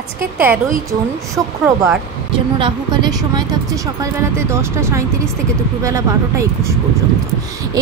আজকে 13ই জুন শুক্রবার জন্য রাহুকালের সময় থাকছে সকালবেলাতে 10:37 থেকে দুপুরবেলা 12:21 পর্যন্ত।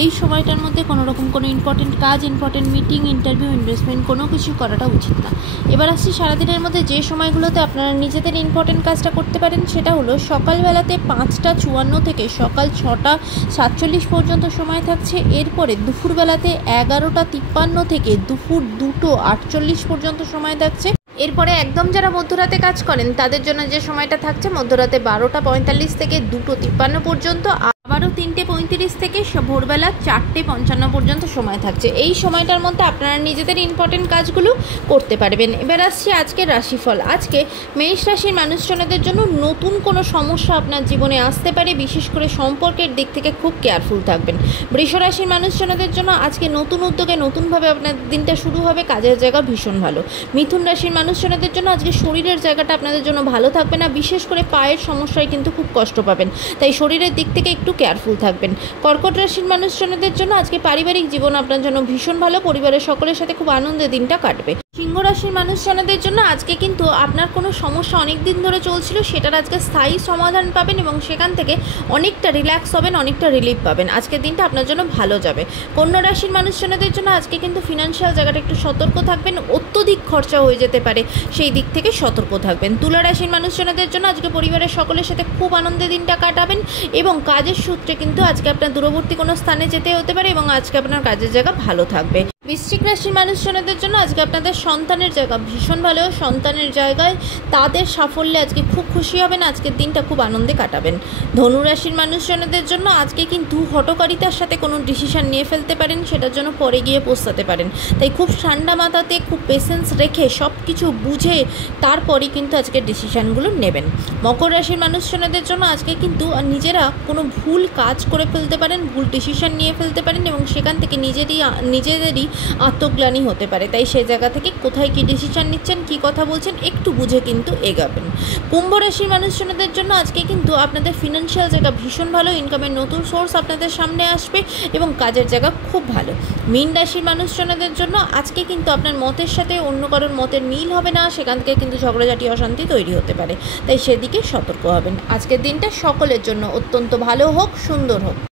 এই সময়টার মধ্যে কোনো রকম কোনো ইম্পর্টেন্ট কাজ, ইম্পর্টেন্ট মিটিং, ইন্টারভিউ, ইনভেস্টমেন্ট কোনো কিছু করাটা উচিত না। এবার আসছি সারাদিনের মধ্যে যে সময়গুলোতে আপনারা নিজেদের ইম্পর্টেন্ট কাজটা করতে পারেন, সেটা হলো সকালবেলাতে 5:54 থেকে সকাল 6:47 পর্যন্ত সময় থাকছে। এরপরে দুপুরবেলাতে 11:53 থেকে দুপুর 2:48 পর্যন্ত সময় থাকছে। এরপরে একদম যারা মধ্যরাতে কাজ করেন তাদের জন্য যে সময়টা থাকছে মধ্যরাতে 12:45 থেকে 2:53 পর্যন্ত, আবারও 3:35 থেকে ভোরবেলা 4:55 পর্যন্ত সময় থাকছে। এই সময়টার মধ্যে আপনারা নিজেদের ইম্পর্টেন্ট কাজগুলো করতে পারবেন। এবার আসছি আজকের রাশিফল। আজকে মেষ রাশির মানুষজনদের জন্য নতুন কোনো সমস্যা আপনার জীবনে আসতে পারে, বিশেষ করে সম্পর্কের দিক থেকে খুব কেয়ারফুল থাকবেন। বৃষ রাশির মানুষজনদের জন্য আজকে নতুন উদ্যোগে নতুনভাবে আপনার দিনটা শুরু হবে, কাজের জায়গা ভীষণ ভালো। মিথুন রাশির মানুষজনদের জন্য আজকে শরীরের জায়গাটা আপনাদের জন্য ভালো থাকবে না, বিশেষ করে পায়ের সমস্যায় কিন্তু খুব কষ্ট পাবেন, তাই শরীরের দিক থেকে একটু কেয়ারফুল থাকবেন। কর্কট রাশির মানুষজনদের জন্য আজকে পারিবারিক জীবন আপনার জন্য ভীষণ ভালো, পরিবারের সকলের সাথে খুব আনন্দের দিনটা কাটবে। সিংহ রাশির মানুষজনদের জন্য আজকে কিন্তু আপনার কোনো সমস্যা অনেক দিন ধরে চলছিল, সেটার আজকে স্থায়ী সমাধান পাবেন এবং সেখান থেকে অনেকটা রিল্যাক্স হবেন, অনেকটা রিলিফ পাবেন। আজকের দিনটা আপনার জন্য ভালো যাবে। কন্যা রাশির মানুষজনদের জন্য আজকে কিন্তু ফিনান্সিয়াল জায়গাটা একটু সতর্ক থাকবেন, অত্যধিক খরচা হয়ে যেতে পারে, সেই দিক থেকে সতর্ক থাকবেন। তুলা রাশির মানুষজনদের জন্য আজকে পরিবারের সকলের সাথে খুব আনন্দের দিনটা কাটাবেন এবং কাজের সূত্রে কিন্তু আজকে আপনার দূরবর্তী কোনো স্থানে যেতে হতে পারে এবং আজকে আপনার কাজের জায়গা ভালো থাকবে। বৃশ্চিক রাশির মানুষজনদের জন্য আজকে আপনাদের সন্তানের জায়গা ভীষণ ভালো, সন্তানের জায়গায় তাদের সাফল্যে আজকে খুব খুশি হবেন, আজকের দিনটা খুব আনন্দে কাটাবেন। ধনু রাশির মানুষজনদের জন্য আজকে কিন্তু হঠকারিতার সাথে কোনো ডিসিশন নিয়ে ফেলতে পারেন, সেটার জন্য পরে গিয়ে পস্তাতে পারেন, তাই খুব ঠান্ডা মাথাতে খুব পেশেন্স রেখে সব কিছু বুঝে তারপরেই কিন্তু আজকে ডিসিশানগুলো নেবেন। মকর রাশির মানুষজনদের জন্য আজকে কিন্তু নিজেরা কোনো ভুল কাজ করে ফেলতে পারেন, ভুল ডিসিশন নিয়ে ফেলতে পারেন এবং সেখান থেকে নিজেদেরই আত্মগ্লানি হতে পারে, তাই সেই জায়গা থেকে কোথায় কী ডিসিশন নিচ্ছেন, কী কথা বলছেন একটু বুঝে কিন্তু এগাবেন। কুম্ভ রাশির মানুষজনদের জন্য আজকে কিন্তু আপনাদের ফিনান্সিয়াল জায়গা ভীষণ ভালো, ইনকামের নতুন সোর্স আপনাদের সামনে আসবে এবং কাজের জায়গা খুব ভালো। মীন রাশির মানুষজনদের জন্য আজকে কিন্তু আপনার মতের সাথে অন্য কারোর মতের মিল হবে না, সেখান থেকে কিন্তু ঝগড়াঝাটি অশান্তি তৈরি হতে পারে, তাই সেদিকে সতর্ক হবেন। আজকের দিনটা সকলের জন্য অত্যন্ত ভালো হোক, সুন্দর হোক।